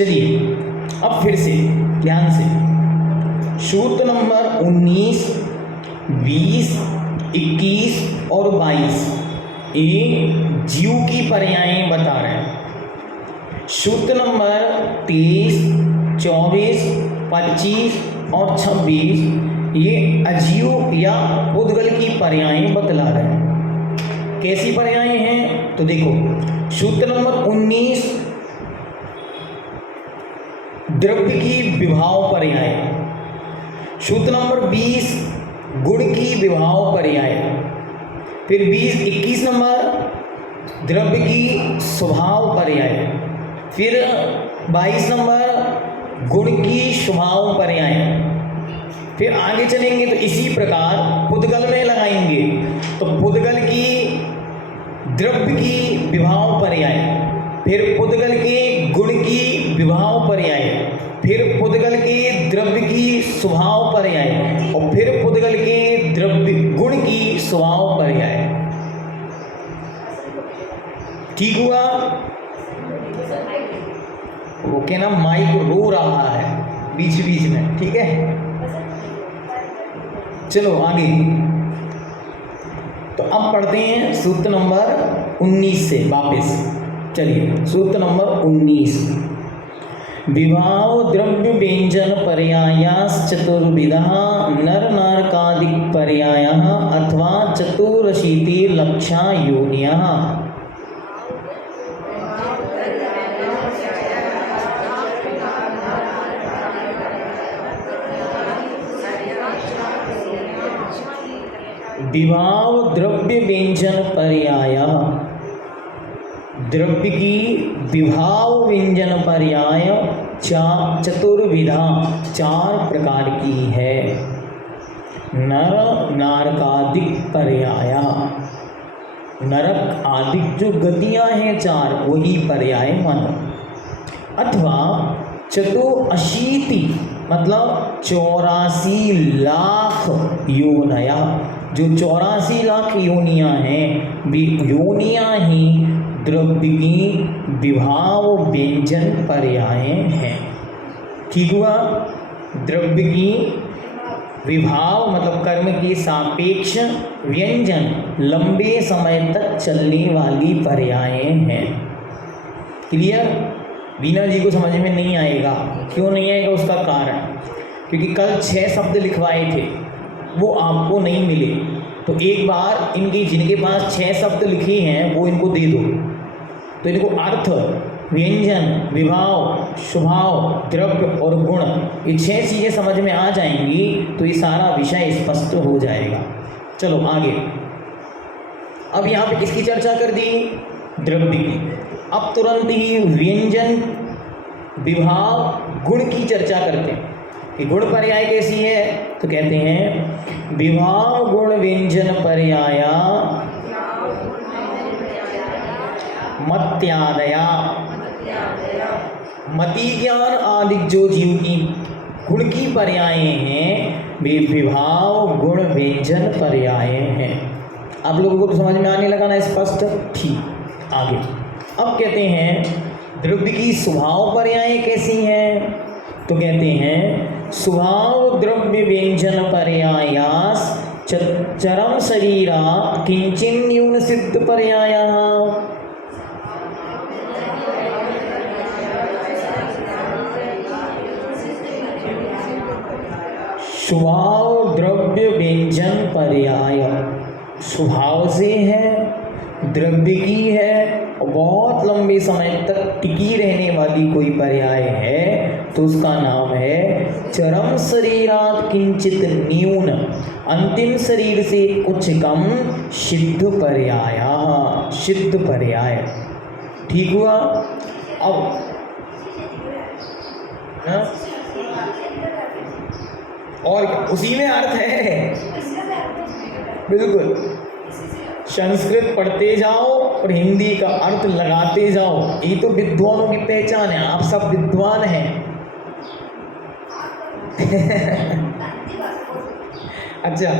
चलिए अब फिर से ध्यान से, सूत्र नंबर 19, 20, 21 और 22 ये जीव की पर्यायें बता रहे हैं। सूत्र नंबर 23, 24, 25 और 26 ये अजीव या उद्गल की पर्यायें बतला रहे हैं। कैसी पर्यायें हैं तो देखो, सूत्र नंबर 19 द्रव्य की विभाव पर्याय, सूत्र नंबर 20 गुण की विभाव पर्याय, फिर 21 नंबर द्रव्य की स्वभाव पर्याय, फिर 22 नंबर गुण की स्वभाव पर्याय। फिर आगे चलेंगे तो इसी प्रकार पुद्गल में लगाएंगे तो पुद्गल की द्रव्य की विभाव पर्याय, फिर पुद्गल के गुण की विभाव पर्याय, फिर पुद्गल के द्रव्य की स्वभाव पर्याय और फिर पुद्गल के द्रव्य गुण की स्वभाव पर्याय। ठीक हुआ? वो क्या ना, माइक रो रहा है बीच बीच में, ठीक है। चलो आगे, तो अब पढ़ते हैं सूत्र नंबर 19 से वापस। चलिए सूत्र नंबर 19, विभाव द्रव्य व्यंजन पर्यायास चतुर्विधा नर नारकादिक पर्यायः अथवा चतुरशीति लक्षा योनियः। विभाव द्रव्य व्यंजन पर्याय, द्रव्य की विभाव व्यंजन पर्याय चतुर्विधा 4 प्रकार की है। नर नारकादिक पर्याय, नरक आदिक जो गतियां हैं 4 वही पर्याय मानो। अथवा चतुरशीति मतलब 84 लाख योनया, जो 84 लाख योनियां हैं योनियां ही द्रव्य की विभाव व्यंजन पर्यायें हैं। ठीक हुआ? द्रव्य की विभाव मतलब कर्म के सापेक्ष व्यंजन लंबे समय तक चलने वाली पर्यायें हैं। क्लियर? वीना जी को समझ में नहीं आएगा, क्यों नहीं आएगा उसका कारण, क्योंकि कल 6 शब्द लिखवाए थे वो आपको नहीं मिले, तो एक बार इनके जिनके पास 6 शब्द लिखे हैं वो इनको दे दो, तो इनको अर्थ, व्यंजन, विभाव, स्वभाव, द्रव्य और गुण ये 6 चीज़ें समझ में आ जाएंगी तो ये सारा विषय स्पष्ट हो जाएगा। चलो आगे, अब यहाँ पे किसकी चर्चा कर दी? द्रव्य की। अब तुरंत ही व्यंजन, विभाव, गुण की चर्चा करते हैं कि गुण पर्याय कैसी है, तो कहते हैं विभाव गुण व्यंजन पर्याय मत्यादया, मति ज्ञान आदि जो जीव की गुण की पर्यायें हैं वे विभाव गुण व्यंजन पर्यायें हैं। आप लोगों को तो समझ में आने लगा ना स्पष्ट? ठीक। आगे अब कहते हैं द्रव्य की स्वभाव पर्यायें कैसी हैं, तो कहते हैं स्वभाव द्रव्य व्यंजन पर्यायास चरम शरीरा किंचिन न्यून सिद्ध पर्यायः। स्वभाव द्रव्य व्यंजन पर्याय स्वभाव से है, द्रव्य की है और बहुत लंबे समय तक टिकी रहने वाली कोई पर्याय है तो उसका नाम है चरम शरीरात किंचित न्यून, अंतिम शरीर से कुछ कम सिद्ध पर्याय, सिद्ध पर्याय। ठीक हुआ? अब और उसी में अर्थ है, बिल्कुल। संस्कृत पढ़ते जाओ और हिंदी का अर्थ लगाते जाओ, ये तो विद्वानों की पहचान है। आप सब विद्वान हैं। अच्छा,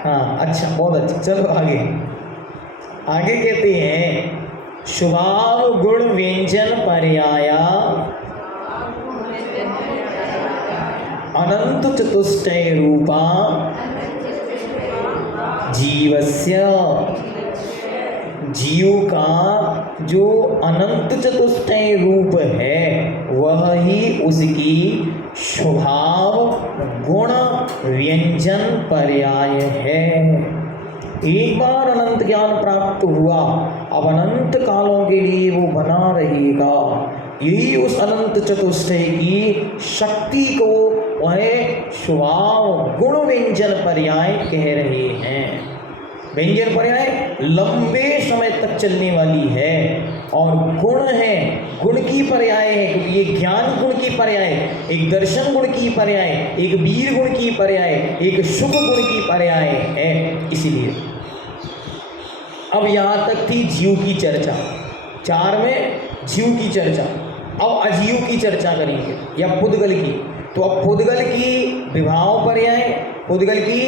हाँ, अच्छा, बहुत अच्छा। चलो आगे, आगे कहते हैं शुभाव गुण व्यंजन पर्याया अनंत चतुष्टय रूपा जीवस्य, जीव का जो अनंत चतुष्टय रूप है वह ही उसकी स्वभाव गुण व्यंजन पर्याय है। एक बार अनंत ज्ञान प्राप्त हुआ, अब अनंत कालों के लिए वो बना रहेगा। यही उस अनंत चतुष्टय की शक्ति को वह स्वभाव गुण व्यंजन पर्याय कह रहे हैं। व्यंजन पर्याय लंबे समय तक चलने वाली है और गुण है, गुण की पर्याय है, क्योंकि ये ज्ञान गुण की पर्याय, एक दर्शन गुण की पर्याय, एक वीर गुण की पर्याय, एक शुभ गुण की पर्याय है। इसीलिए अब यहाँ तक थी जीव की चर्चा, 4 में जीव की चर्चा। अब अजीव की चर्चा करेंगे या पुद्गल की। तो अब पुद्गल की विभाव पर्याय, पुद्गल की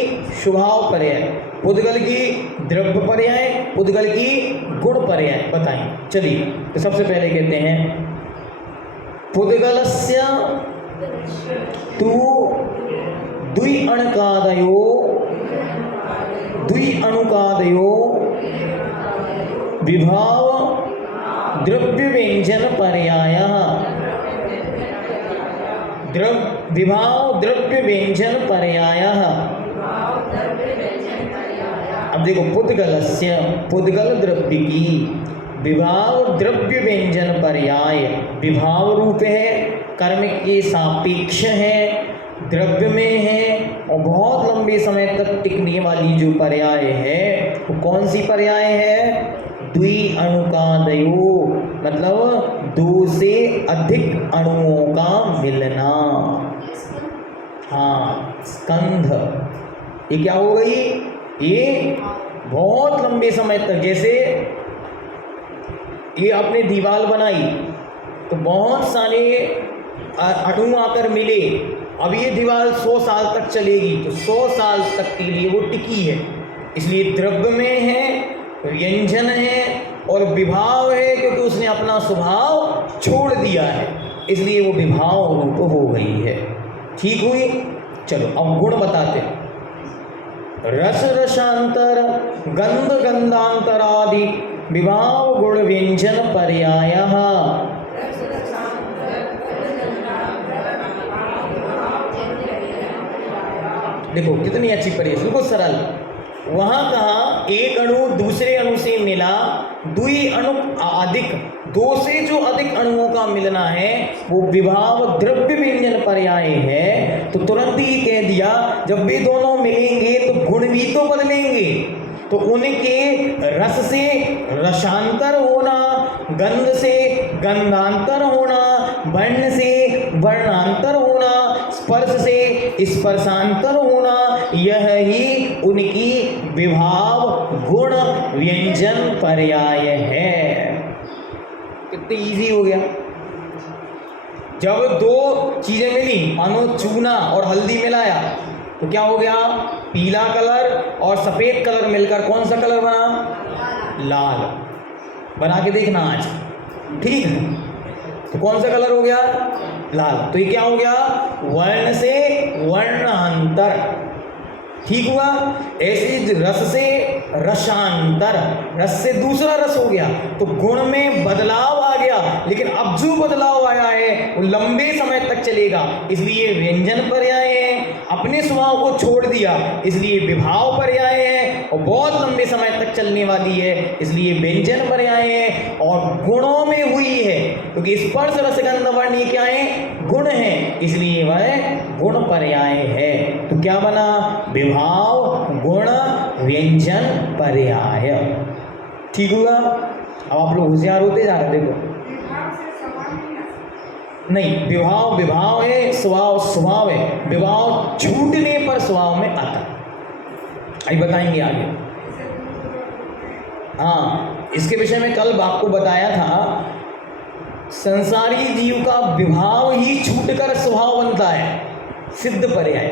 स्वभाव पर्याय, पुद्गल की द्रव्य पर्याय, पुद्गल की गुण पर्याय बताएं। चलिए, तो सबसे पहले कहते हैं पुद्गलस्य तु द्वि विभाव द्रव्य व्यंजन पर्यायः, विभाव द्रव्य व्यंजन पर्यायः। अब देखो, पुद्गलस्य, पुद्गल द्रव्य की विभाव द्रव्य व्यंजन पर्याय, विभाव रूप है, कर्म के सापेक्ष है, द्रव्य में है और बहुत लंबे समय तक टिकने वाली जो पर्याय है वो कौन सी पर्याय है? द्वि अणुकादयो, मतलब 2 से अधिक अणुओं का मिलना। हाँ, स्कंध। ये क्या हो गई? ये बहुत लंबे समय तक, जैसे ये आपने दीवार बनाई तो बहुत सारे अणु आकर मिले, अब ये दीवार 100 साल तक चलेगी, तो 100 साल तक के लिए वो टिकी है। इसलिए द्रव्य में है, व्यंजन है और विभाव है, क्योंकि उसने अपना स्वभाव छोड़ दिया है, इसलिए वो विभाव रूप हो गई है। ठीक हुई? चलो अब गुण बताते हैं। रस रसांतर गंध गंधांतरादि विभाव गुण व्यंजन पर्यायः। देखो कितनी अच्छी पढ़ी, बिल्कुल सरल। वहां कहा एक अणु दूसरे अणु से मिला, द्वि अणु अधिक, 2 से जो अधिक अणुओं का मिलना है वो विभाव द्रव्य व्यंजन पर्याय है। तो तुरंत ही कह दिया जब भी दोनों मिलेंगे तो गुण भी तो बदलेंगे, तो उनके रस से रसांतर होना, गंध से गंधांतर होना, वर्ण से वर्णांतर होना, स्पर्श से स्पर्शांतर होना, यह ही उनकी विभाव गुण व्यंजन पर्याय है। कितनी इजी हो गया। जब 2 चीजें मिली, मानो चूना और हल्दी मिलाया तो क्या हो गया? पीला कलर और सफेद कलर मिलकर कौन सा कलर बना? लाल। बना के देखना आज, ठीक है? तो कौन सा कलर हो गया? लाल। तो ये क्या हो गया? वर्ण से वर्णांतर। ठीक हुआ? ऐसे रस से रसांतर, रस से दूसरा रस हो गया, तो गुण में बदलाव आ गया। लेकिन अब जो बदलाव आया है वो लंबे समय तक चलेगा, इसलिए व्यंजन पर्याय है। अपने स्वभाव को छोड़ दिया, इसलिए विभाव पर्याय है, और बहुत लंबे समय तक चलने वाली है, इसलिए व्यंजन पर्याय है। और गुणों में हुई है, क्योंकि स्पर्श रसगंध वर्ण ये क्या है? गुण है, इसलिए वह गुण पर्याय है। तो क्या बना? विभाव गुण व्यंजन पर्याय। ठीक हुआ? अब आप लोग होशियार होते जा रहे। देखो, नहीं, विभाव विभाव है, स्वभाव स्वभाव है। विभाव छूटने पर स्वभाव में आता। अभी बताएंगे आगे। हाँ, इसके विषय में कल आपको बताया था, संसारी जीव का विभाव ही छूटकर स्वभाव बनता है, सिद्ध पर्याय।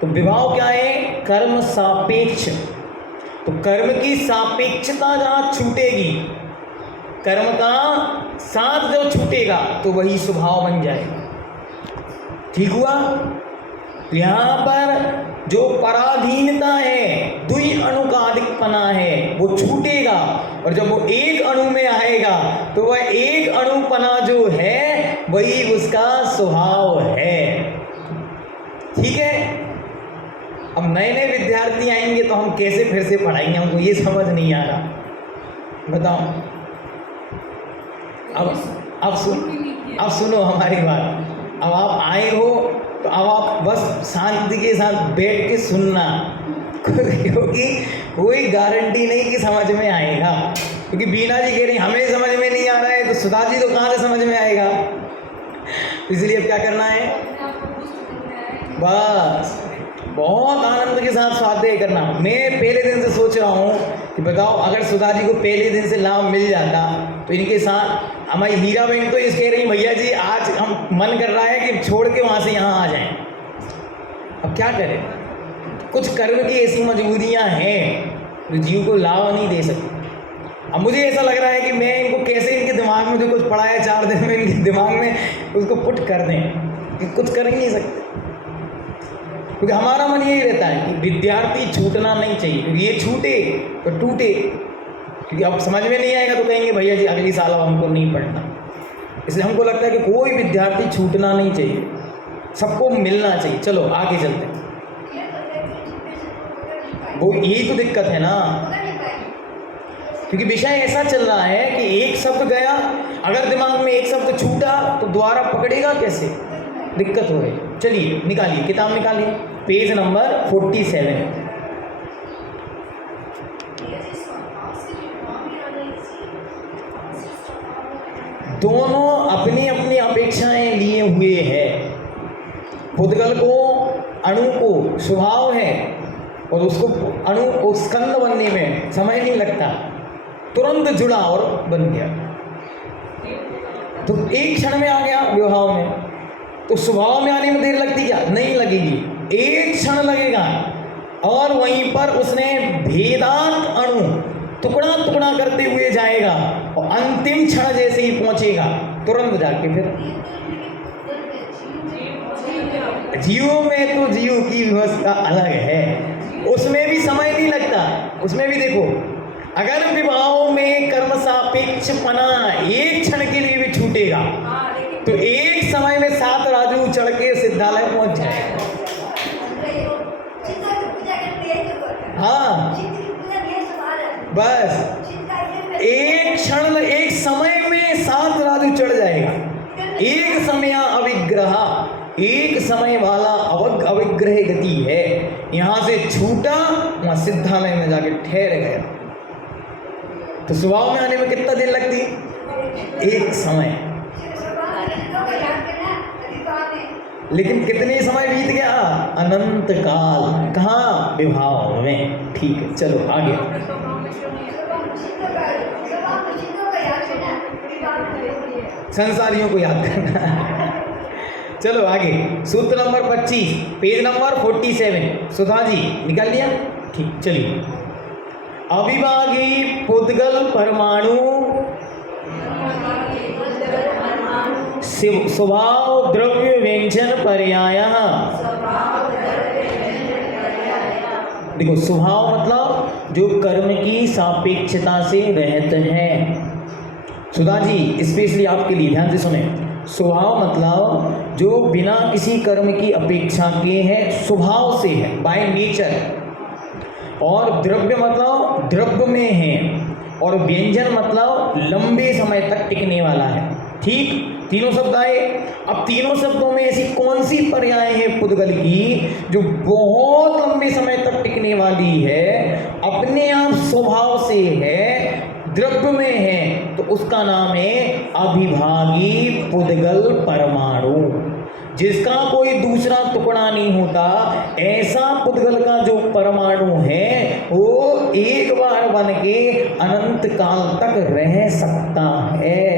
तो विभाव क्या है? कर्म सापेक्ष। तो कर्म की सापेक्षता जहाँ छूटेगी कर्म का साथ जब छूटेगा तो वही स्वभाव बन जाएगा। ठीक हुआ? यहाँ पर जो पराधीनता है, दुई अणु का अधिकपना है, वो छूटेगा और जब वो एक अणु में आएगा तो वह एक अणुपना जो है वही उसका स्वभाव है। ठीक है? अब नए नए विद्यार्थी आएंगे तो हम कैसे फिर से पढ़ाएंगे, हमको ये समझ नहीं आ रहा। बताओ। अब सुनो हमारी बात। अब आप आए हो तो अब आप बस शांति के साथ बैठ के सुनना, क्योंकि कोई गारंटी नहीं कि समझ में आएगा। क्योंकि बीना जी कह रही हमें समझ में नहीं आ रहा है, तो सुधा जी तो कहाँ से समझ में आएगा। इसलिए अब क्या करना है, बस बहुत आनंद के साथ स्वाध्याय करना। मैं पहले दिन से सोच रहा हूँ कि बताओ अगर सुधा जी को पहले दिन से लाभ मिल जाता तो इनके साथ हमारी हीरा बहन तो इस कह रही भैया जी आज हम मन कर रहा है कि छोड़ के वहाँ से यहाँ आ जाएं। अब क्या करें, कुछ कर्म की ऐसी मजबूरियाँ हैं जो जीव को लाभ नहीं दे सकती। अब मुझे ऐसा लग रहा है कि मैं इनको कैसे इनके दिमाग में जो कुछ पढ़ा है 4 दिन में इनके दिमाग में उसको पुट कर दें, कि कुछ कर ही नहीं सकते। क्योंकि हमारा मन यही रहता है कि विद्यार्थी छूटना नहीं चाहिए, क्योंकि ये छूटे तो टूटे। क्योंकि अब समझ में नहीं आएगा तो कहेंगे भैया जी अगली साल अब हमको नहीं पढ़ना। इसलिए हमको लगता है कि कोई विद्यार्थी छूटना नहीं चाहिए, सबको मिलना चाहिए। चलो आगे चलते हैं। वो यही तो दिक्कत है ना, क्योंकि विषय ऐसा चल रहा है कि एक शब्द गया, अगर दिमाग में एक शब्द छूटा तो दोबारा पकड़ेगा कैसे, दिक्कत हो रही। चलिए निकालिए, किताब निकालिए, पेज नंबर 47। दोनों अपनी अपनी अपेक्षाएं लिए हुए हैं। पुद्गल को अणु को स्वभाव है और उसको अणु को स्कंद बनने में समय नहीं लगता, तुरंत जुड़ा और बन गया। तो एक क्षण में आ गया विवाह में, तो स्वभाव में आने में देर लगती क्या, नहीं लगेगी, एक क्षण लगेगा। और वहीं पर उसने भेदांत अणु टुकड़ा टुकड़ा करते हुए जाएगा और अंतिम क्षण जैसे ही पहुंचेगा तुरंत जाके फिर जीवों में तो जीव की व्यवस्था अलग है, उसमें भी समय नहीं लगता। उसमें भी देखो, अगर विवाहों में कर्म सापेक्षपना एक क्षण के लिए भी छूटेगा तो एक समय में 7 राजू चढ़ के सिद्धालय पहुंच जाएगा। हाँ बस एक क्षण, एक समय में 7 राजू चढ़ जाएगा। एक समय अविग्रह, एक समय वाला अविग्रह गति है। यहाँ से छूटा, वहाँ सिद्धालय में जाके ठहर गया। तो स्वभाव में आने में कितना दिन लगती, एक समय। लेकिन कितने समय बीत गया, अनंत काल। कहाँ, विभाव में। ठीक है, चलो आगे। संसारियों को याद करना। चलो आगे, सूत्र number 25, page number 47। Sudha ji निकाल लिया? ठीक, चलिए। अविभागी पुद्गल परमाणु स्वभाव द्रव्य व्यंजन पर्यायः। देखो, स्वभाव मतलब जो कर्म की सापेक्षता से रहते हैं। सुधा जी स्पेशली आपके लिए ध्यान से सुने। स्वभाव मतलब जो बिना किसी कर्म की अपेक्षा के हैं, स्वभाव से है, बाय नेचर। और द्रव्य मतलब द्रव्य में है, और व्यंजन मतलब लंबे समय तक टिकने वाला है। ठीक, तीनों शब्द आए। अब तीनों शब्दों में ऐसी कौन सी पर्याय है पुद्गल की जो बहुत लंबे समय तक टिकने वाली है, अपने आप स्वभाव से है, द्रव्य में है, तो उसका नाम है अविभागी पुद्गल परमाणु। जिसका कोई दूसरा टुकड़ा नहीं होता, ऐसा पुद्गल का जो परमाणु है वो एक बार बन के अनंत काल तक रह सकता है।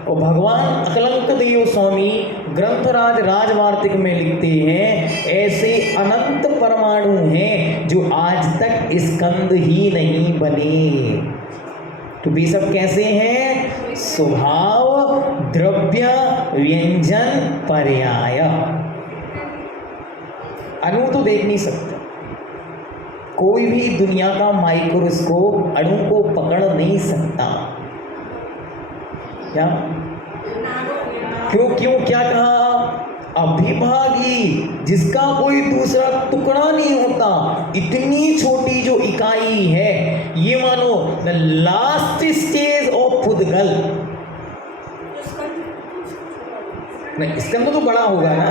और भगवान अकलंक देव स्वामी ग्रंथराज राजवार्तिक में लिखते हैं, ऐसे अनंत परमाणु हैं जो आज तक स्कंद ही नहीं बने। तो वे सब कैसे हैं? स्वभाव द्रव्य व्यंजन पर्याय। अणु तो देख नहीं सकते, कोई भी दुनिया का माइक्रोस्कोप अणु को पकड़ नहीं सकता। क्या क्यों क्या कहा? अभिभागी, जिसका कोई दूसरा टुकड़ा नहीं होता, इतनी छोटी जो इकाई है, ये मानो द लास्ट स्टेज ऑफ पुद्गल। नहीं, स्कंद तो बड़ा होगा ना,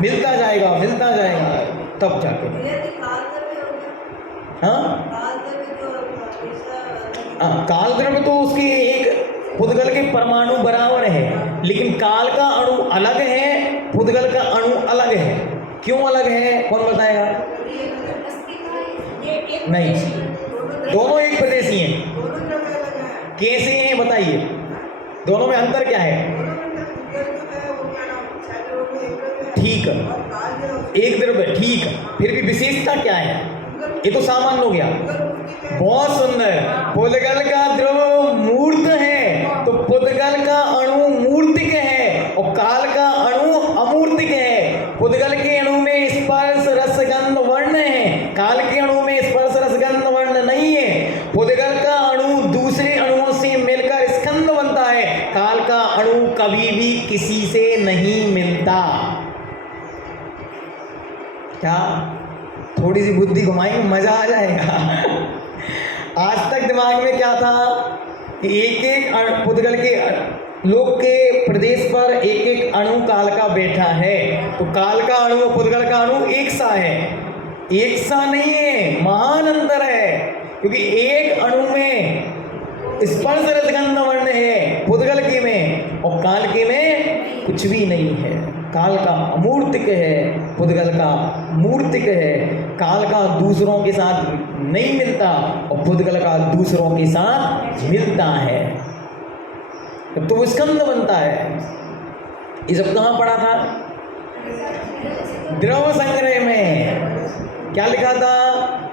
मिलता जाएगा तब जाके। काल द्रव्य तो उसकी एक पुद्गल के परमाणु बराबर है, लेकिन काल का अणु अलग है, पुद्गल का अणु अलग है। क्यों अलग है, कौन बताएगा? नहीं, दोनों एक प्रदेशी हैं। कैसे हैं बताइए, दोनों में अंतर क्या है? ठीक, एक द्रव्य, ठीक, फिर भी विशेषता क्या है? ये तो सामान्य हो गया। बहुत सुंदर। पुद्गल का द्रव्य मूर्त है, तो पुद्गल का अणु मूर्तिक है और काल का अणु अमूर्तिक है। पुद्गल के अणु में स्पर्श रस गंध वर्ण है, काल के अणु में स्पर्श रस गंध वर्ण नहीं है। पुद्गल का अणु दूसरे अणुओं से मिलकर स्कंद बनता है, काल का अणु कभी भी किसी से नहीं मिलता। क्या थोड़ी सी बुद्धि घुमाएंगे, मजा आ जाएगा। आज तक दिमाग में क्या था कि एक एक पुद्गल के लोक के प्रदेश पर एक एक अणु काल का बैठा है, तो काल का अणु और पुद्गल का अणु एक सा है। एक सा नहीं है, महान अंतर है, क्योंकि एक अणु में स्पर्श रसगंध वर्ण है पुद्गल के में, और काल के में कुछ भी नहीं है। काल का अमूर्तिक है, पुद्गल का मूर्तिक है। काल का दूसरों के साथ नहीं मिलता और पुद्गल का दूसरों के साथ मिलता है, तो वो स्कंद बनता है। ये सब कहाँ पढ़ा था? द्रव्य संग्रह में। क्या लिखा था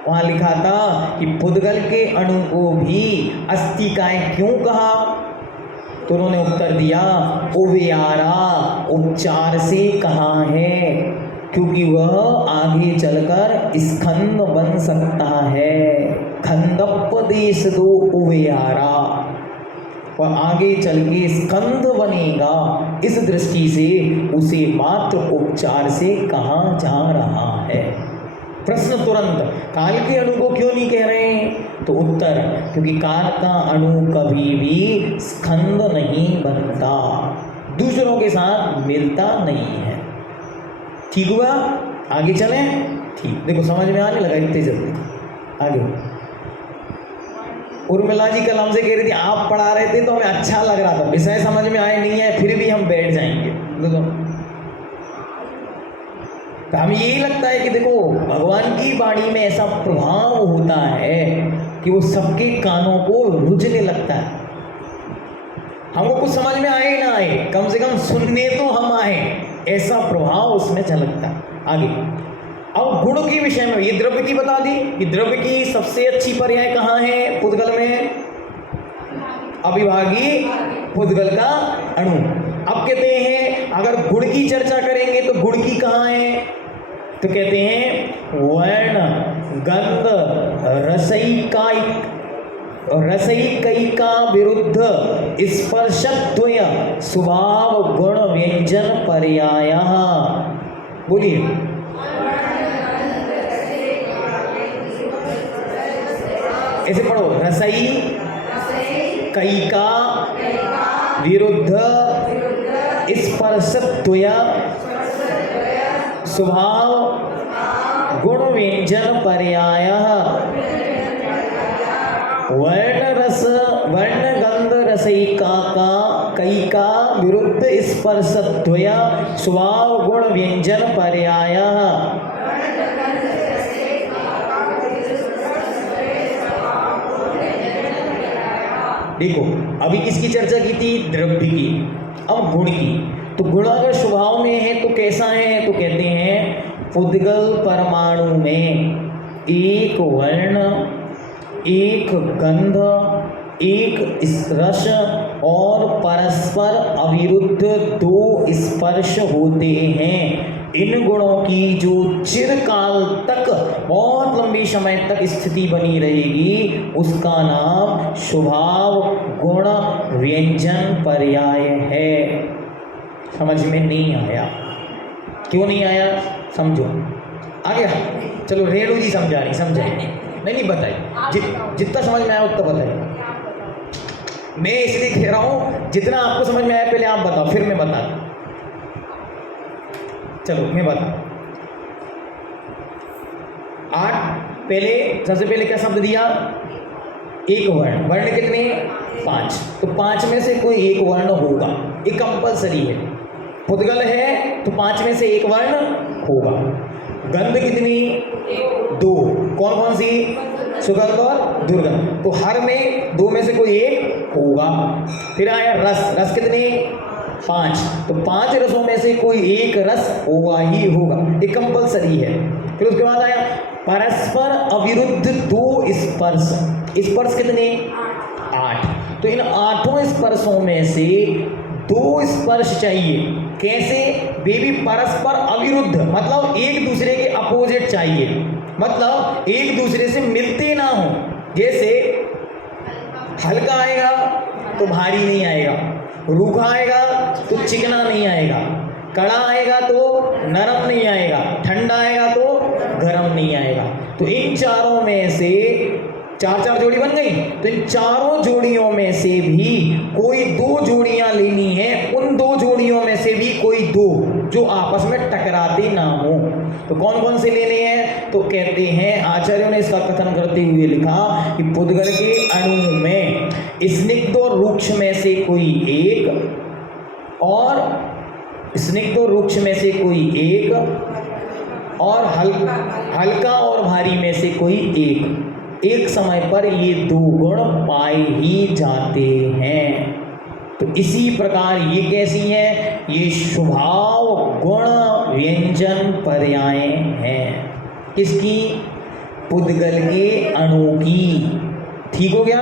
वहाँ? लिखा था कि पुद्गल के अणु को भी अस्थिकाय क्यों कहा, तो उन्होंने उत्तर दिया उव्यारा उपचार से कहा है, क्योंकि वह आगे चलकर स्कंद बन सकता है। खंदोपदेश दो उव्यारा, वह आगे चल के स्कंद बनेगा, इस दृष्टि से उसे मात्र उपचार से कहा जा रहा है। प्रश्न तुरंत, काल के अणु को क्यों नहीं कह रहे हैं? तो उत्तर, क्योंकि काल का अणु कभी भी स्कंद नहीं बनता, दूसरों के साथ मिलता नहीं है। ठीक हुआ? आगे चलें? ठीक, देखो समझ में आने लगा इतने जल्दी। आगे उर्मिला जी कल हमसे कह रही थी, आप पढ़ा रहे थे तो हमें अच्छा लग रहा था, विषय समझ में आए नहीं है, फिर भी हम बैठ जाएंगे। देखो तो हमें यही लगता है कि देखो भगवान की वाणी में ऐसा प्रभाव होता है कि वो सबके कानों को रुझने लगता है। हमको कुछ समझ में आए ना आए, कम से कम सुनने तो हम आए, ऐसा प्रभाव उसमें झलकता है। आगे अब गुण के विषय में, ये द्रव्य की बता दी कि द्रव्य की सबसे अच्छी पर्याय कहाँ है पुद्गल में? अविभागी पुद्गल का अणु। अब कहते हैं अगर गुण की चर्चा करेंगे तो गुण की कहाँ है? तो कहते हैं वर्ण गंध रसैकैका विरुद्ध स्पर्शत्वय स्वभाव गुण व्यंजन पर्यायः। बोलिए। ऐसे पढ़ो, रसई कैका विरुद्ध स्पर्शत्वय स्वभाव गुण व्यंजन पर्यायः। वर्ण गंध रसैका कैका विरुद्ध स्पर्शत्वय स्वभाव गुण व्यंजन पर्यायः। देखो अभी किसकी चर्चा की थी? द्रव्य की। अब गुण की। तो गुण अगर स्वभाव में है तो कैसा है? तो कहते हैं पुद्गल परमाणु में एक वर्ण, एक गंध, एक रस और परस्पर अविरुद्ध दो स्पर्श होते हैं। इन गुणों की जो चिरकाल तक, बहुत लंबी समय तक स्थिति बनी रहेगी, उसका नाम स्वभाव गुण व्यंजन पर्याय है। समझ में नहीं आया? क्यों नहीं आया? समझो आगे। चलो रेणु जी समझा रही, समझाइए। नहीं बताइए, जितना समझ में आया उतना बताइए। मैं इसलिए कह रहा हूँ जितना आपको समझ में आया पहले आप बताओ, फिर मैं बता दूँ। चलो मैं बता। 8 पहले, सबसे पहले क्या शब्द दिया? एक वर्ण। वर्ण कितने? 5। तो 5 में से कोई एक वर्ण होगा, ये कंपलसरी है। पुद्गल है तो 5 में से एक वर्ण होगा। गंध कितनी? 2। कौन कौन सी? सुगंध और दुर्गंध। तो हर में 2 में से कोई एक होगा। फिर आया रस। रस कितने? 5। तो 5 रसों में से कोई एक रस होगा ही होगा, ये कंपलसरी है। फिर उसके बाद आया परस्पर अविरुद्ध दो स्पर्श। स्पर्श कितने? 8। तो इन 8 स्पर्शों में से 2 स्पर्श चाहिए। कैसे? वे भी परस्पर अविरुद्ध, मतलब एक दूसरे के अपोजिट चाहिए, मतलब एक दूसरे से मिलते ना हो। जैसे हल्का आएगा तो भारी नहीं आएगा, रूखा आएगा तो चिकना नहीं आएगा, कड़ा आएगा तो नरम नहीं आएगा, ठंडा आएगा तो गर्म नहीं आएगा। तो इन चारों में से 4 जोड़ी बन गई। तो इन चारों जोड़ियों में से भी कोई 2 जोड़ियां लेनी है। उन 2 जोड़ियों में से भी कोई 2 जो आपस में टकराते ना हो। तो कौन कौन से लेने हैं? तो कहते हैं, आचार्यों ने इसका कथन करते हुए लिखा कि पुद्गल के अणु में स्निग्ध और रुक्ष में से कोई एक, और स्निग्ध और रुक्ष में से कोई एक, और हल्का और भारी में से कोई एक समय पर ये 2 गुण पाए ही जाते हैं। तो इसी प्रकार ये कैसी है? ये स्वभाव गुण व्यंजन पर्याय हैं। किसकी? पुद्गल के अणु की। ठीक हो गया?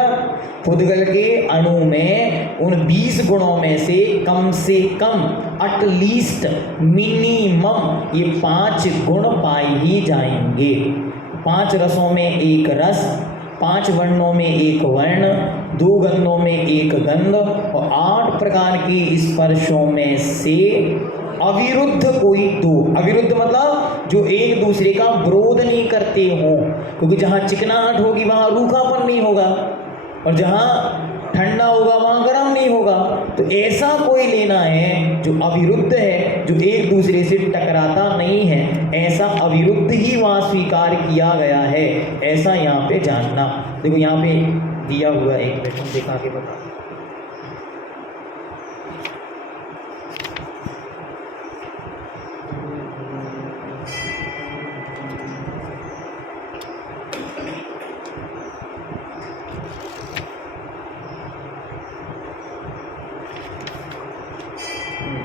पुद्गल के अणु में उन 20 गुणों में से कम एटलीस्ट मिनिमम ये 5 गुण पाए ही जाएंगे। 5 रसों में एक रस, 5 वर्णों में एक वर्ण, 2 गंधों में एक गंध, और 8 प्रकार के स्पर्शों में से अविरुद्ध कोई 2। अविरुद्ध मतलब जो एक दूसरे का विरोध नहीं करते हो, क्योंकि जहाँ चिकनाहट होगी वहाँ रूखापन नहीं होगा, और जहाँ ठंडा होगा वहाँ गर्म नहीं होगा। तो ऐसा कोई लेना है जो अविरुद्ध है, जो एक दूसरे से टकराता नहीं है, ऐसा अविरुद्ध ही वहाँ स्वीकार किया गया है, ऐसा यहाँ पे जानना। देखो यहाँ पे दिया हुआ एक मिनट दिखा के बता।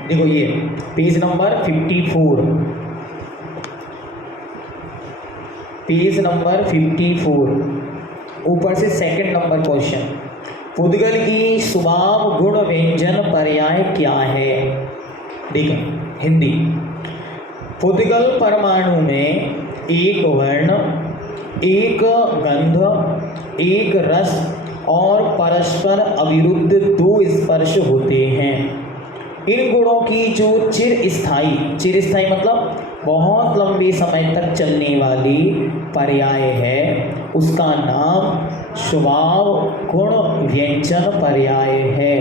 देखो ये पेज नंबर 54, पेज नंबर 54 ऊपर से सेकंड नंबर क्वेश्चन। पुद्गल की स्वभाव गुण व्यंजन पर्याय क्या है? देखें हिंदी। पुद्गल परमाणु में एक वर्ण, एक गंध, एक रस और परस्पर अविरुद्ध 2 स्पर्श होते हैं। इन गुणों की जो चिरस्थायी मतलब बहुत लंबे समय तक चलने वाली पर्याय है, उसका नाम स्वभाव गुण व्यंजन पर्याय है।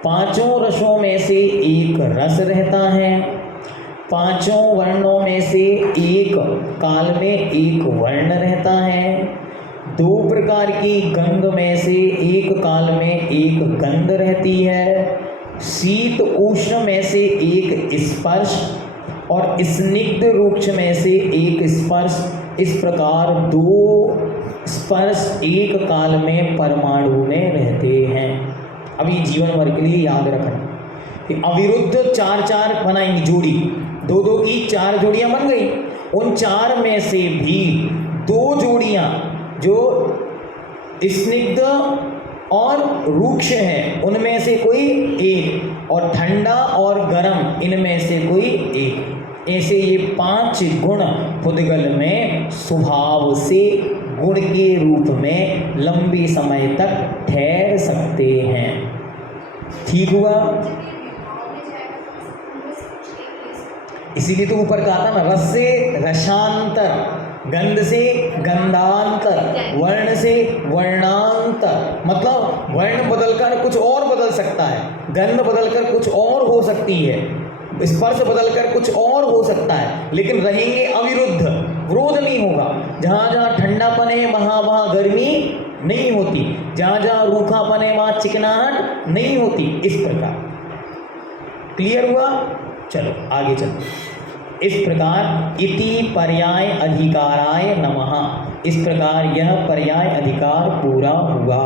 5 रसों में से एक रस रहता है, 5 वर्णों में से एक काल में एक वर्ण रहता है, 2 प्रकार की गंध में से एक काल में एक गंध रहती है, शीत उष्ण में से एक स्पर्श और स्निग्ध रुक्ष में से एक स्पर्श। इस प्रकार 2 स्पर्श एक काल में परमाणु में रहते हैं। अब ये जीवन भर के लिए याद रखना कि अविरुद्ध 4 बनाएंगी जोड़ी, 2 की 4 जोड़ियां बन गई। उन 4 में से भी 2 जोड़ियां जो स्निग्ध और रुक्ष है उनमें से कोई एक, और ठंडा और गर्म इनमें से कोई एक। ऐसे ये 5 गुण पुद्गल में स्वभाव से गुण के रूप में लंबे समय तक ठहर सकते हैं। ठीक हुआ? इसीलिए तो ऊपर कहा था ना, रस से रसांतर, गंध से गंधांतर, वर्ण से वर्णांतर। मतलब वर्ण बदलकर कुछ और बदल सकता है, गंध बदलकर कुछ और हो सकती है, स्पर्श बदलकर कुछ और हो सकता है, लेकिन रहेंगे अविरुद्ध, विरोध नहीं होगा। जहाँ जहाँ ठंडापन है वहाँ वहाँ गर्मी नहीं होती, जहाँ जहाँ रूखापन है वहाँ चिकनाहट नहीं होती। इस प्रकार क्लियर हुआ? चलो आगे चलो। इस प्रकार इति पर्याय अधिकाराय नमः, इस प्रकार यह पर्याय अधिकार पूरा हुआ।